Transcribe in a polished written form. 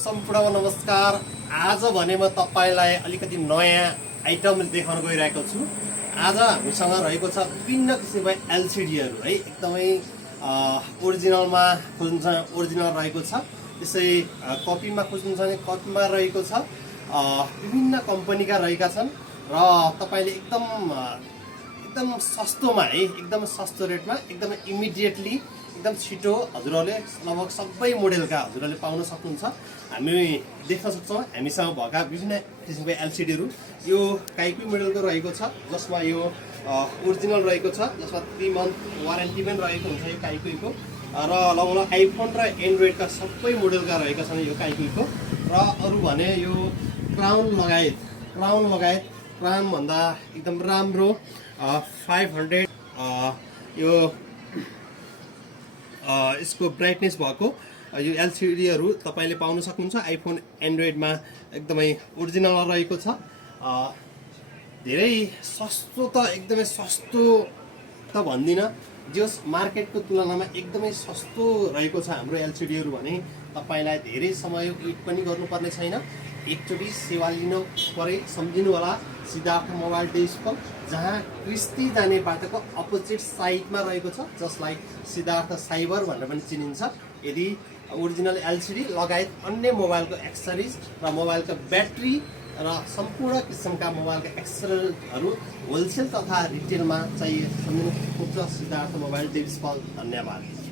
सम्पूर्णमा नमस्कार। आज भने म तपाईलाई अलिकति नयाँ आइटम देखाउन गइरहेको छु। आज हामीसँग रहेको छ विभिन्न किसिमका एलसिडीहरू है, एकदमै ओरिजिनलमा खोज्नुहुन्छ ओरिजिनल रहेको छ, त्यसै कपीमा खोज्नुहुन्छ भने कपीमा रहेको छ। विभिन्न कम्पनीका रहेका छन् र तपाईले एकदम सस्तोमा है, एकदम सस्तो रेटमा, एकदम इमिडिएटली, एकदम छिटो हजुरहरूले लगभग सबै मोडेलका हजुरहरूले पाउन सक्नुहुन्छ। हामी देख्न सक्छौँ हामीसँग भएका विभिन्न किसिमका एलसिडीहरू। यो काइक्वी मोडेलको रहेको छ, जसमा यो ओरिजिनल रहेको छ, जसमा 3 मन्थ वारेन्टी पनि रहेको हुन्छ यो काइक्वीको। र लगभग आइफोन र एन्ड्रोइडका सबै मोडेलका रहेका छन् यो काइक्वीको। र अरू भने यो क्राउन लगायत क्राउन भन्दा एकदम राम्रो 500 यो यसको ब्राइटनेस भएको यो एलसिडीहरू तपाईले पाउन सक्नुहुन्छ। आइफोन एन्ड्रोइडमा एकदमै ओरिजिनल रहेको छ। धेरै सस्तो त एकदमै सस्तो त भन्दिनँ, जस मार्केटको तुलनामा एकदमै सस्तो रहेको छ हाम्रो एलसिडीहरू भने तपाईलाई धेरै समय वेट पनि गर्नुपर्ने छैन। एकचोटि सेवा लिनु परे सम्झिनु होला। सिद्धार्थ मोबाइल डिस्पल जहाँ क्रिस्ती जाने बाटोको अपोजिट साइडमा रहेको छ, जसलाई सिद्धार्थ साइबर भनेर पनि चिनिन्छ। यदि ओरिजिनल एलसिडी लगायत अन्य मोबाइलको एक्सेसरिज र मोबाइलको ब्याट्री र सम्पूर्ण किसिमका मोबाइलका एक्सेसरिजहरू होलसेल तथा रिटेलमा चाहिए सम्झिनु पुग्छ सिद्धार्थ मोबाइल डिस्पल। धन्यवाद।